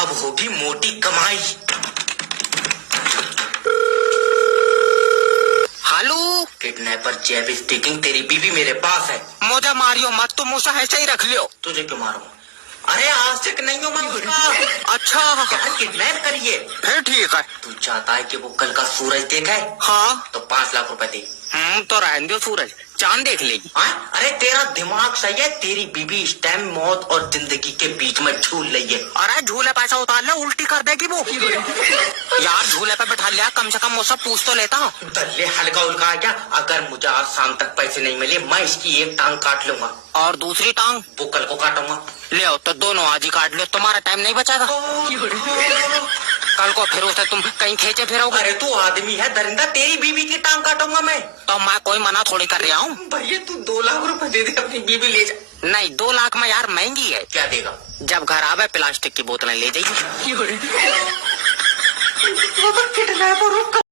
अब होगी मोटी कमाई। हेलो, किडनैपर जेब स्पीकिंग। तेरी बीवी मेरे पास है। मुझे मारियो मत, तुम उसे ऐसे ही रख लियो। तुझे क्यों मारूं? अरे आशिक नहीं हूँ मैं उसका। अच्छा, यार किडनैप करिए। फिर ठीक है। तू चाहता है कि वो कल का सूरज देखा है? हाँ, तो 5 लाख रुपए दे। तो रहने दो, सूरज चांद देख लेगी। हाँ? अरे तेरा दिमाग सही है। तेरी बीबी इस टाइम मौत और जिंदगी के बीच में झूल रही है। अरे झूले पैसा उतार ले, उल्टी कर देगी वो। यार झूले पे बैठा लिया, कम से कम मुझसे पूछ तो लेता। दल्ले हल्का उल्का है क्या? अगर मुझे आज शाम तक पैसे नहीं मिले मैं इसकी एक टांग काट लूंगा। और दूसरी टांग? वो कल को काटूंगा। ले आओ तो दोनों आज ही काट लो, तुम्हारा टाइम नहीं बचेगा। कल को फिर उसे तुम कहीं खींचे फिरोगे। अरे तू आदमी है दरिंदा, तेरी बीवी की टांग काटूंगा मैं। तो मैं कोई मना थोड़ी कर रहा हूँ। भैया तू 2 लाख रुपए दे दे, अपनी बीवी ले जा। नहीं, 2 लाख में यार महंगी है। क्या देगा? जब घर आवे प्लास्टिक की बोतलें ले जाइए। किडनैपर